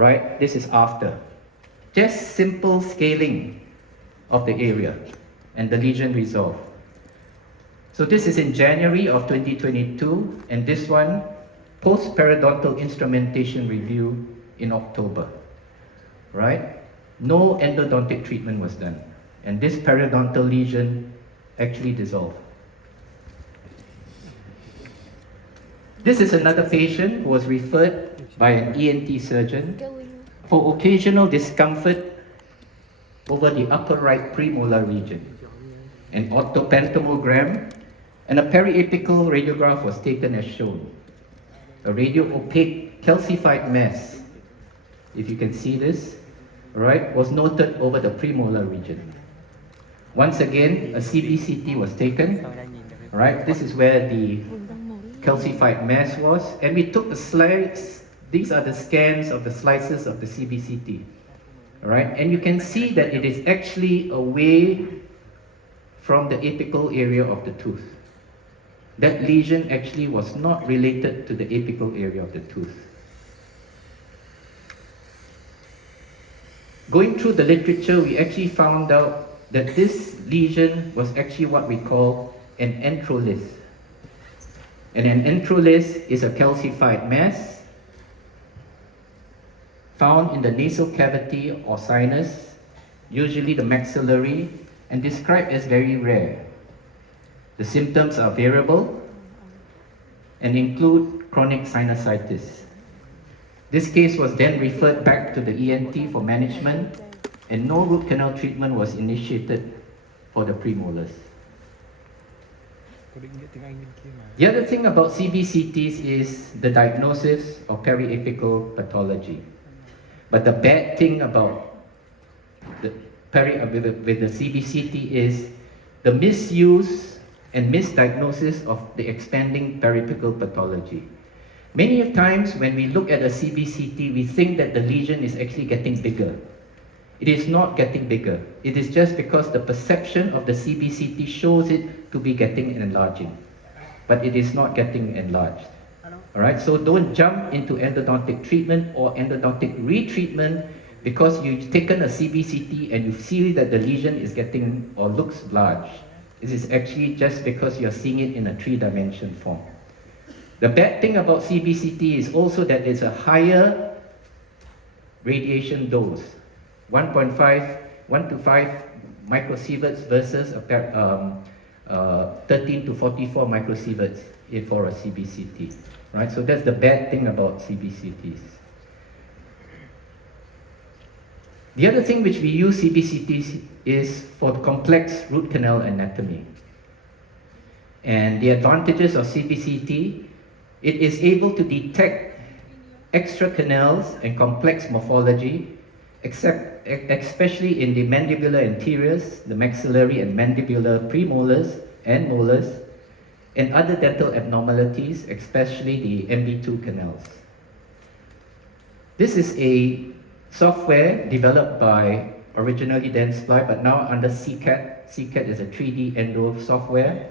right? This is after. Just simple scaling of the area and the lesion resolved. So this is in January of 2022, and this one, post-periodontal instrumentation review in October, right? No endodontic treatment was done, and this periodontal lesion actually dissolved. This is another patient who was referred by an ENT surgeon for occasional discomfort over the upper right premolar region. An orthopantomogram and a periapical radiograph was taken as shown. A radio-opaque calcified mass, if you can see this, right, was noted over the premolar region. Once again, a CBCT was taken, right? This is where the calcified mass was, and we took the slides. These are the scans of the slices of the CBCT, right? And you can see that it is actually away from the apical area of the tooth. That lesion actually was not related to the apical area of the tooth. Going through the literature, we actually found out that this lesion was actually what we call an entrolis. And an entrolis is a calcified mass found in the nasal cavity or sinus, usually the maxillary, and described as very rare. The symptoms are variable and include chronic sinusitis. This case was then referred back to the ENT for management, and no root canal treatment was initiated for the premolars. The other thing about CBCTs is the diagnosis of periapical pathology. But the bad thing about the with the CBCT is the misuse and misdiagnosis of the expanding periapical pathology. Many times when we look at a CBCT, we think that the lesion is actually getting bigger. It is not getting bigger. It is just because the perception of the CBCT shows it to be getting enlarging. But it is not getting enlarged. All right, so don't jump into endodontic treatment or endodontic retreatment because you've taken a CBCT and you see that the lesion is getting or looks large. It is actually just because you're seeing it in a three-dimension form. The bad thing about CBCT is also that it's a higher radiation dose, 1 to 5 microsieverts versus 13 to 44 microsieverts for a CBCT. Right? So that's the bad thing about CBCTs. The other thing which we use CBCTs is for complex root canal anatomy. And the advantages of CBCT, it is able to detect extra canals and complex morphology, especially in the mandibular anteriors, the maxillary and mandibular premolars and molars, and other dental abnormalities, especially the MB2 canals. This is a software developed by originally Dentsply, but now under CCAT. CCAT is a 3D endo software,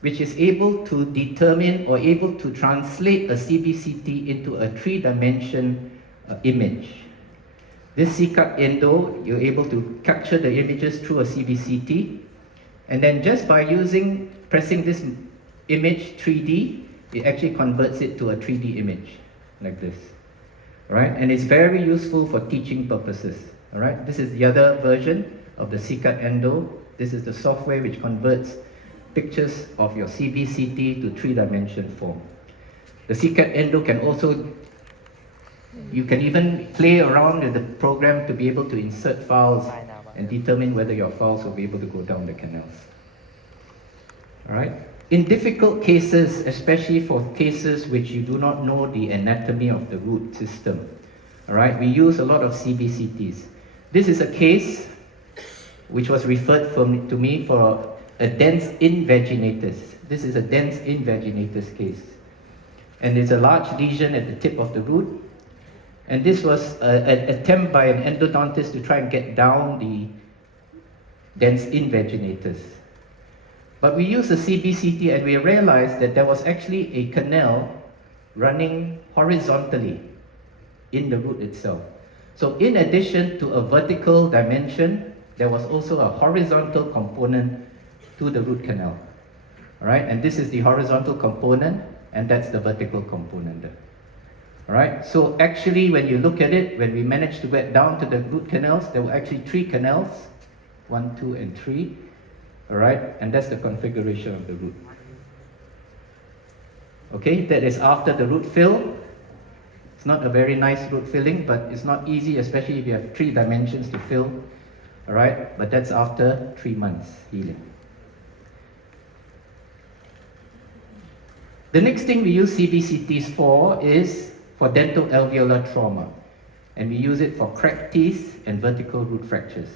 which is able to determine or able to translate a CBCT into a three-dimension image. This CCAT endo, you're able to capture the images through a CBCT, and then just by pressing this image 3D, it actually converts it to a 3D image, like this. Right? And it's very useful for teaching purposes. All right? This is the other version of the CCAT endo. This is the software which converts pictures of your CBCT to three-dimension form. The CCAT endo can also, you can even play around with the program to be able to insert files and determine whether your files will be able to go down the canals. All right? In difficult cases, especially for cases which you do not know the anatomy of the root system, all right, we use a lot of CBCTs. This is a case which was referred to me for a dense invaginatus. This is a dense invaginatus case. And it's a large lesion at the tip of the root. And this was an attempt by an endodontist to try and get down the dense invaginatus. But we used a CBCT and we realized that there was actually a canal running horizontally in the root itself. So in addition to a vertical dimension, there was also a horizontal component to the root canal. All right, and this is the horizontal component, and that's the vertical component there. All right, so actually when you look at it, when we managed to get down to the root canals, there were actually 3 canals, 1, 2, and 3. All right, and that's the configuration of the root. Okay, that is after the root fill. It's not a very nice root filling, but it's not easy, especially if you have 3 dimensions to fill. All right, but that's after 3 months healing. The next thing we use CBCTs for is for dental alveolar trauma, and we use it for cracked teeth and vertical root fractures.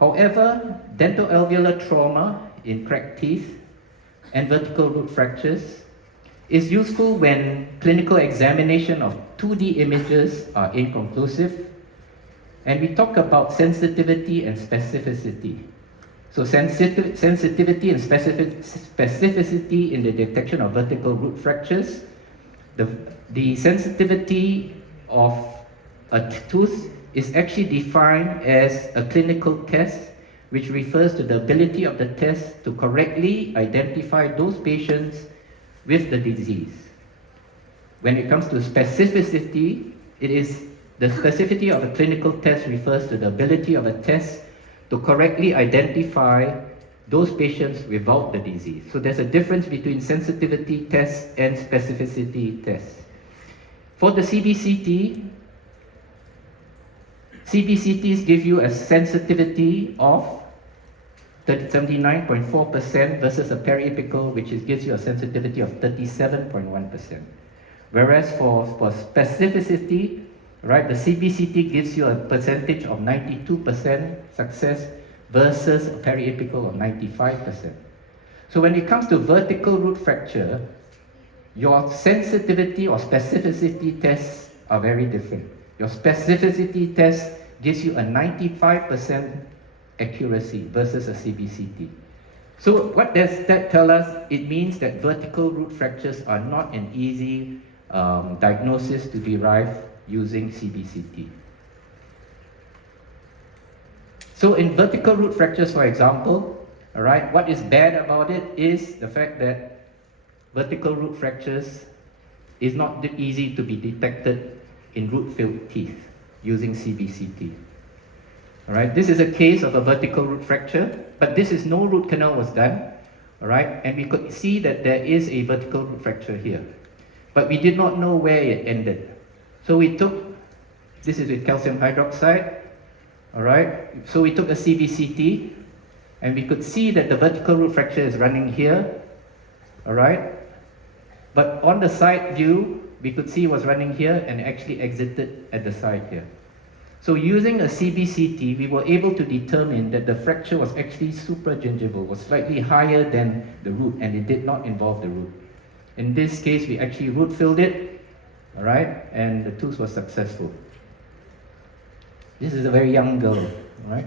However, dental alveolar trauma in cracked teeth and vertical root fractures is useful when clinical examination of 2D images are inconclusive, and we talk about sensitivity and specificity. So sensitivity and specificity in the detection of vertical root fractures. The sensitivity of a tooth is actually defined as a clinical test which refers to the ability of the test to correctly identify those patients with the disease. When it comes to specificity, it is the specificity of a clinical test refers to the ability of a test to correctly identify those patients without the disease. So there's a difference between sensitivity tests and specificity tests. For the CBCTs give you a sensitivity of 79.4% versus a periapical, which gives you a sensitivity of 37.1%. Whereas for specificity, right, the CBCT gives you a percentage of 92% success versus a periapical of 95%. So when it comes to vertical root fracture, your sensitivity or specificity tests are very different. Your specificity test gives you a 95% accuracy versus a CBCT. So what does that tell us? It means that vertical root fractures are not an easy diagnosis to derive using CBCT. So in vertical root fractures, for example, all right, what is bad about it is the fact that vertical root fractures is not easy to be detected in root-filled teeth using CBCT. All right, this is a case of a vertical root fracture, but this is no root canal was done. All right, and we could see that there is a vertical root fracture here, but we did not know where it ended. So we took, this is with calcium hydroxide. All right, so we took a CBCT, and we could see that the vertical root fracture is running here. All right, but on the side view, we could see it was running here and actually exited at the side here. So using a CBCT, we were able to determine that the fracture was actually supragingival, was slightly higher than the root, and it did not involve the root. In this case, we actually root filled it, all right, and the tooth was successful. This is a very young girl, all right.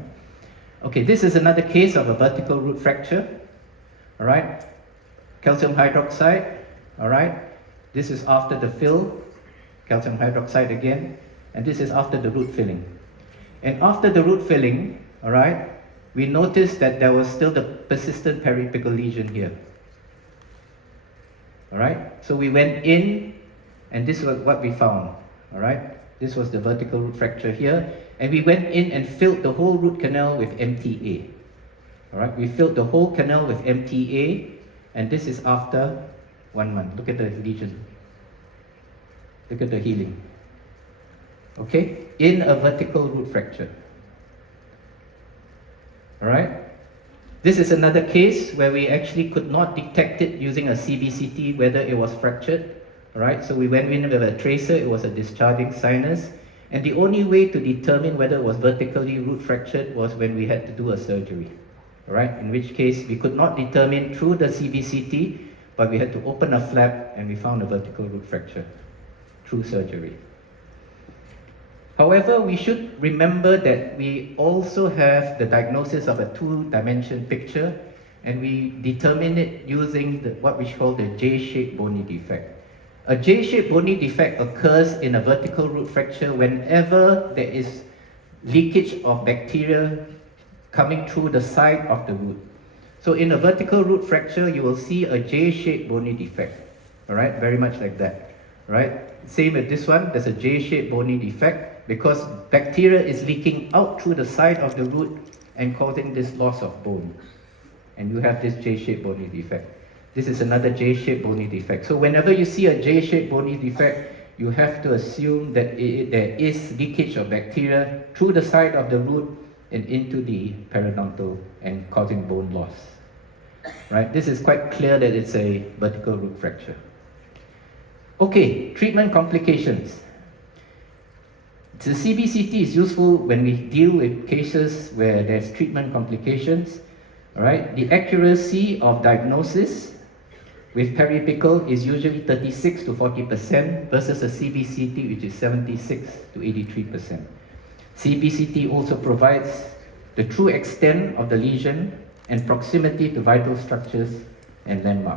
Okay, this is another case of a vertical root fracture, all right. Calcium hydroxide, all right. This is after the fill, calcium hydroxide again, and this is after the root filling. And after the root filling, all right, we noticed that there was still the persistent periapical lesion here. All right, so we went in, and this was what we found. All right, this was the vertical root fracture here, and we went in and filled the whole root canal with MTA. All right, we filled the whole canal with MTA, and this is after 1 month. Look at the lesion. Look at the healing. Okay, in a vertical root fracture. All right. This is another case where we actually could not detect it using a CBCT whether it was fractured. All right, so we went in with a tracer. It was a discharging sinus, and the only way to determine whether it was vertically root fractured was when we had to do a surgery. All right, in which case we could not determine through the CBCT, but we had to open a flap and we found a vertical root fracture through surgery. However, we should remember that we also have the diagnosis of a 2-dimension picture, and we determine it using what we call the J-shaped bony defect. A J-shaped bony defect occurs in a vertical root fracture whenever there is leakage of bacteria coming through the side of the root. So in a vertical root fracture, you will see a J-shaped bony defect. All right, very much like that. Right? Same with this one, there's a J-shaped bony defect because bacteria is leaking out through the side of the root and causing this loss of bone. And you have this J-shaped bony defect. This is another J-shaped bony defect. So whenever you see a J-shaped bony defect, you have to assume that there is leakage of bacteria through the side of the root and into the periodontal and causing bone loss. Right? This is quite clear that it's a vertical root fracture. Okay, treatment complications. The CBCT is useful when we deal with cases where there's treatment complications. All right, the accuracy of diagnosis with periapical is usually 36 to 40% versus a CBCT which is 76 to 83%. CBCT also provides the true extent of the lesion and proximity to vital structures and landmarks.